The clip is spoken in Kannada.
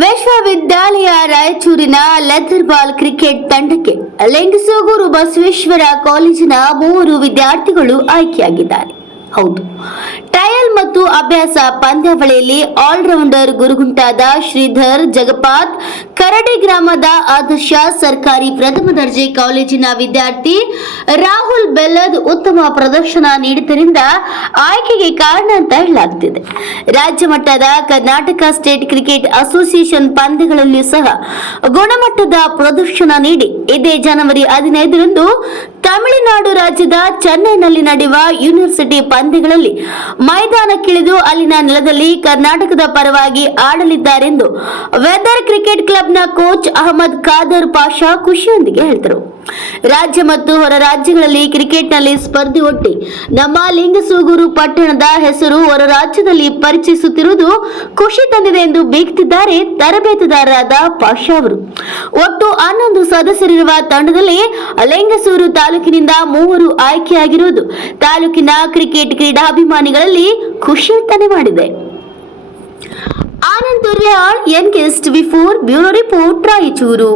ವಿಶ್ವವಿದ್ಯಾಲಯ ರಾಯಚೂರಿನ ಲೆದರ್ ಬಾಲ್ ಕ್ರಿಕೆಟ್ ತಂಡಕ್ಕೆ ಲಿಂಗಸೂಗೂರು ಬಸವೇಶ್ವರ ಕಾಲೇಜಿನ 3 ವಿದ್ಯಾರ್ಥಿಗಳು ಆಯ್ಕೆಯಾಗಿದ್ದಾರೆ. ಹೌದು, ಟ್ರಯಲ್ ಮತ್ತು ಅಭ್ಯಾಸ ಪಂದ್ಯಾವಳಿಯಲ್ಲಿ ಆಲ್ರೌಂಡರ್ ಗುರುಗುಂಟಾದ ಶ್ರೀಧರ್ ಜಗಪಾತ್, ಕರಡಿ ಗ್ರಾಮದ ಆದರ್ಶ ಸರ್ಕಾರಿ ಪ್ರಥಮ ದರ್ಜೆ ಕಾಲೇಜಿನ ವಿದ್ಯಾರ್ಥಿ ರಾಹುಲ್ ಬೆಲ್ಲದ್ ಉತ್ತಮ ಪ್ರದರ್ಶನ ನೀಡಿದ್ದರಿಂದ ಆಯ್ಕೆಗೆ ಕಾರಣ ಅಂತ ಹೇಳಲಾಗುತ್ತಿದೆ. ರಾಜ್ಯ ಮಟ್ಟದ ಕರ್ನಾಟಕ ಸ್ಟೇಟ್ ಕ್ರಿಕೆಟ್ ಅಸೋಸಿಯೇಷನ್ ಪಂದ್ಯಗಳಲ್ಲಿಯೂ ಸಹ ಗುಣಮಟ್ಟದ ಪ್ರದರ್ಶನ ನೀಡಿ ಇದೇ ಜನವರಿ 15ರಂದು ತಮಿಳುನಾಡು ರಾಜ್ಯದ ಚೆನ್ನೈನಲ್ಲಿ ನಡೆಯುವ ಯೂನಿವರ್ಸಿಟಿ ಪಂದ್ಯಗಳಲ್ಲಿ ಮೈದಾನಕ್ಕಿಳಿದು ಅಲ್ಲಿನ ನೆಲದಲ್ಲಿ ಕರ್ನಾಟಕದ ಪರವಾಗಿ ಆಡಲಿದ್ದಾರೆಂದು ವೆದರ್ ಕ್ರಿಕೆಟ್ ಕ್ಲಬ್ನ ಕೋಚ್ ಅಹಮದ್ ಖಾದರ್ ಪಾಷಾ ಖುಷಿಯೊಂದಿಗೆ ಹೇಳಿದರು. ರಾಜ್ಯ ಮತ್ತು ಹೊರ ರಾಜ್ಯಗಳಲ್ಲಿ ಕ್ರಿಕೆಟ್ನಲ್ಲಿ ಸ್ಪರ್ಧೆ ಒಡ್ಡಿ ನಮ್ಮ ಲಿಂಗಸೂಗೂರು ಪಟ್ಟಣದ ಹೆಸರು ಹೊರ ರಾಜ್ಯದಲ್ಲಿ ಪರಿಚಯಿಸುತ್ತಿರುವುದು ಖುಷಿ ತಂದಿದೆ ಎಂದು ಬೀಗುತ್ತಿದ್ದಾರೆ ತರಬೇತುದಾರರಾದ ಪಾಷಾ ಅವರು. ಒಟ್ಟು 11 ಸದಸ್ಯರಿರುವ ತಂಡದಲ್ಲಿ ಲಿಂಗಸೂರು ತಾಲೂಕಿನಿಂದ 3 ಆಯ್ಕೆಯಾಗಿರುವುದು ತಾಲೂಕಿನ ಕ್ರಿಕೆಟ್ ಕ್ರೀಡಾಭಿಮಾನಿಗಳಲ್ಲಿ ಖುಷಿಯಂತಾನೆ ಮಾಡಿದೆ. ಆನಂದ್ ತುರ್ಯಾಳ್, ಎನ್ಕೆಸ್ಟ್ ವಿ4 ಬ್ಯೂರೋ ರಿಪೋರ್ಟ್, ರಾಯಚೂರು.